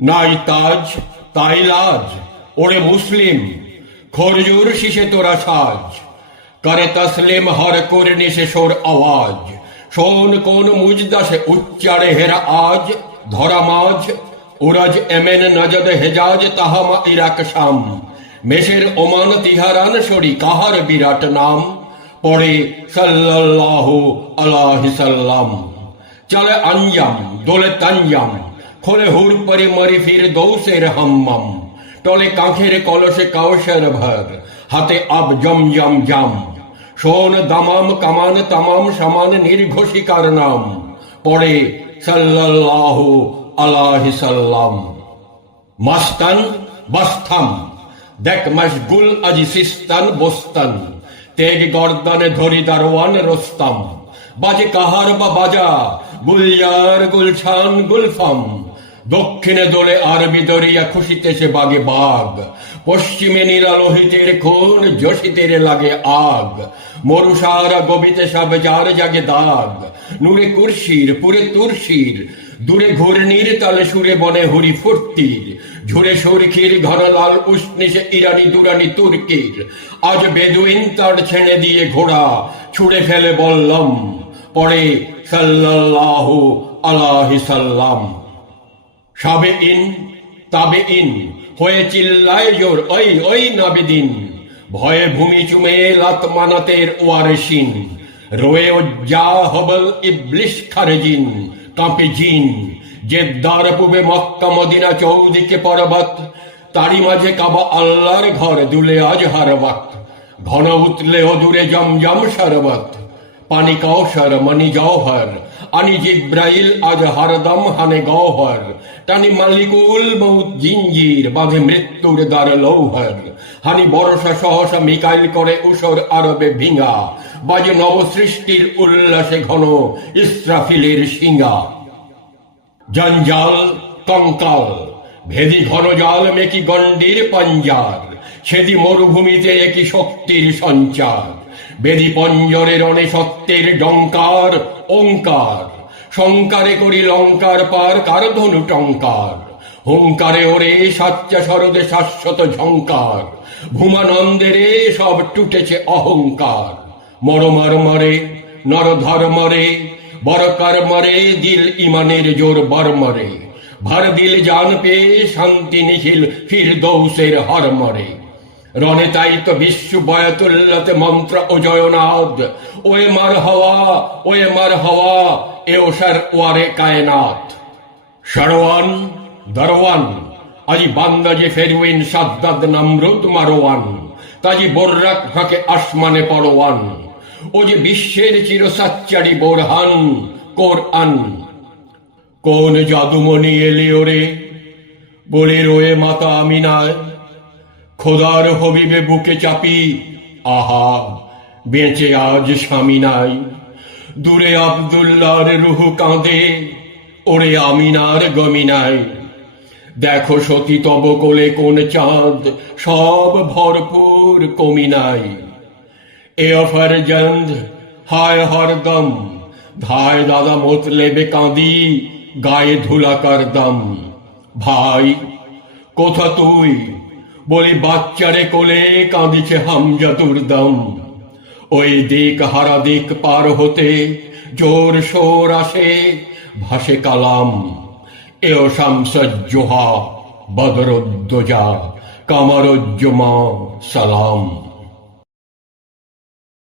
নাই তাজ, তাই লাজ ওরে মুসলিম, খরজুর শিশে তোরা সাজ। করে তসলিম হর করনি সে সোর আওয়াজ। শোন কোন মুজদাসে উচ্চারে হেরা আজ। ধরা মাঝ, উরাজ Yemen Najd Hejaz Tihama Iraq Sham. মেশের ওমান তিহারান সরি কাহার বিরাট নাম। পড়ে সাল্লাল্লাহু আলাহি সাল্লাম। চলে আঞ্জাম, দোলে তাঞ্জাম। খোলে হুর পরি মরি ফির দৌসের হাম্মাম। টলে কাঁখের কলসে কাউসের ভর হাতে আব জম জম জাম। শোন দামাম, কামান, তামাম, সমান, নির্ঘোষিকার নাম। পড়ে সাল্লাল্লাহু আলাহি সাল্লাম। মাস্তান বাস্তাম দেখ মশগুল আজি সিস্তান, বোস্তান। তেগ গর্দানে ধরি দারোয়ান, রোস্তাম। বাজে কাহার বা বাজা, গুলজার গুলছান গুলফাম। দক্ষিণে দোলে আরবি দরিয়া খুশিতেছে বাগে বাঘ পশ্চিমে নীলা নিরালোহিতের খুন যশিতের লাগে আগ। মরুষারা গবিতে সব যার জাগে দাগ। নূরে কুরশির, পুরে তুরশির, দূরে ঘূর্ণির তালে সুরে বনে হরি ফুর্তির। ঝুরে সরখির ঘন লাল উষ্ণিসে ইরানি দুরানি তুর্কির। আজ বেদুইন তার ছেড়ে দিয়ে ঘোড়া, ছুড়ে ফেলে বললাম। পরে সাল্লাল্লাহু আলাহি সাল্লাম। সাবে ইন তাবে ইন হয়ে চিল্লায় জোর, ওই ওই নাবিদিন। ভয়ে ভূমি চুমে লাত মানাতের ওয়ারেসিন রোয়ে যা হবল ইবলিশ খারেজিন, কাঁপে জিন। যে দ্বার পূবে মক্কা মদিনা চৌদিকে পর্বত, তারই মাঝে কাবা আল্লাহর ঘর দুলে আজ হারবাত ঘন উতলে অদূরে জমজম শরবত। পানি কৌশর মনি জৌহর আনি জিব্রাইল, আজ হরদম হানে গৌহর টানি মালিকুল মৌত জিঞ্জির, বাঁধে মৃত্যুর দ্বার লৌহর। হানি বরসা সহসা মিকাইল করে উসর আরবে ভিঙা। বাজে নবসৃষ্টির উল্লাসে ঘন ইসরাফিলের সিঙ্গা জঞ্জাল, কঙ্কাল, ভেদি ঘন জাল মেকি গণ্ডির পঞ্জার। সেদি মরুভূমিতে একই শক্তির সঞ্চার। বেদি পঞ্জরের অনে সত্যের ডঙ্কার, ওঙ্কার। শঙ্কারে করি লঙ্কার পার, কার ধনু টঙ্কার? হুঙ্কারে ওরে সাচ্চা সরদে শাশ্বত ঝঙ্কার। ভূমানন্দেরে সব টুটেছে অহংকার। মরমার মরে, নরধর মরে, বরকার মরে, দিল ইমানের জোর বর মরে। ভর দিল জান পে শান্তি নিখিল ফির দৌসের হর মরে। রনে তাই তো বিশ্ব বয়তুল্লতে মন্ত্র ও জয়নাদ ওয়ে মার হওয়া, ওয়ে মার হওয়া, এ ওসার ওয়ারে কায়নাত। সরওয়ান দরওয়ান, আজি বান্দাজে ফেরুইন সাদ্দাদ নামরুদ মারোয়ান, তাজি বোর্রাক ফাঁকে আসমানে পরোয়ান। ও যে বিশ্বের চিরসাচ্চারি বোরহান, কোরআন, কোন জাদুমণি এলি ওরে? বলে রোয়ে মাতা আমিনায় খোদার হবিবে বুকে চাপি। আহা, বেঁচে আজ স্বামী নাই। দূরে আবদুল্লার রুহু কাঁদে, ওরে আমিনার গমিনাই দেখো সতী তব কোলে কোন চাঁদ, সব ভরপুর কমিনাই এ অফার জন্দ, হায় হরদম, ধায় দাদা মতলেবে কাঁদি, গায়ে ধুলাকার দম। ভাই, কোথা তুই? বলি, বাচ্চারে কোলে কাঁদিছে হামজা দুর্দম ওই দিক হারা দিক পার হতে জোর সোর আসে ভাসে কালাম। এও শামসজ্জোহা, বদরুদ্দোজা, কামারুজ্জমা, সালাম।